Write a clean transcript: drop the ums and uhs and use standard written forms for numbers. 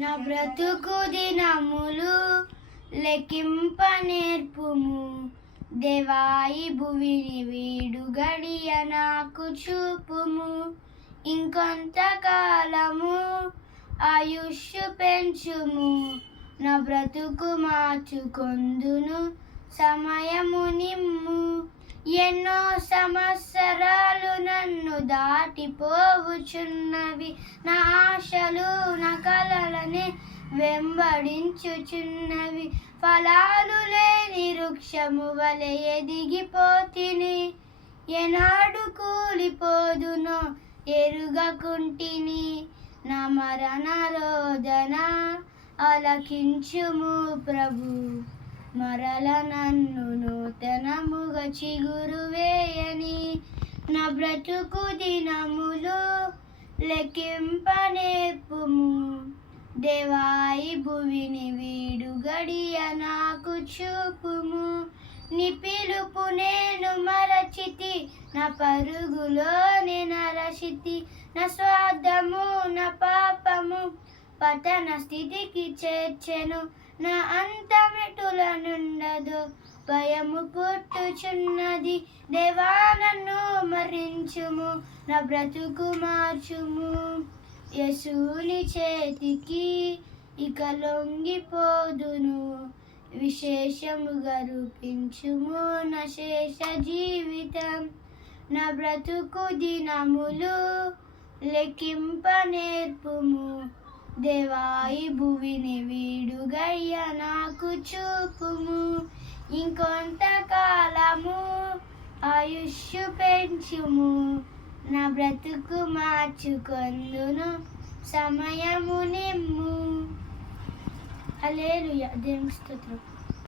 నా బ్రతుకు దినములు లెక్కింప నేర్పుము. దేవాయి భువిని వీడు గడియ నాకు చూపుము. ఇంకొంతకాలము ఆయుష్ పెంచుము. నా బ్రతుకు మార్చుకొందును సమయము నిమ్ము. ఎన్నో సంవత్సరాలు నన్ను దాటిపోవుచున్నవి. నా ఆశలు నా కలలనే వెంబడించుచున్నవి. ఫలాలు లేని వృక్షము వలె ఎదిగిపోతిని. ఎనాడు కూలిపోదునో ఎరుగకుంటిని. నా మరణ రోదన ఆలకించుము ప్రభు. మరల నన్ను నూతనముగా చిగురు వేయని. నా బ్రతుకు దినములు లెక్కింప నేర్పుము. దేవాయి భువిని వీడు గడియ నాకు చూపుము. నీ పిలుపు నేను మరచితి, నా పరుగులోనే నరసితి. నా స్వార్థము నా పాపము పతన స్థితికి చేర్చెను. నా అంతమెటుల నుండదు భయము పుట్టుచున్నది. దేవా నన్ను మరించుము, నా బ్రతుకు మార్చుము. యేసుని చేతికి ఇక లొంగిపోదును. విశేషముగా రూపించుము నా శేష జీవితం. నా బ్రతుకు దినములు లెక్కింప నేర్పుము. దేవాయి భువిని వీడు గడియ నాకు చూపుము. ఇంకొంతకాలము ఆయుష్ పెంచుము. నా బ్రతుకు మార్చుకొందును సమయము నిమ్ము. హల్లెలూయా. దేవుని స్తోత్రం.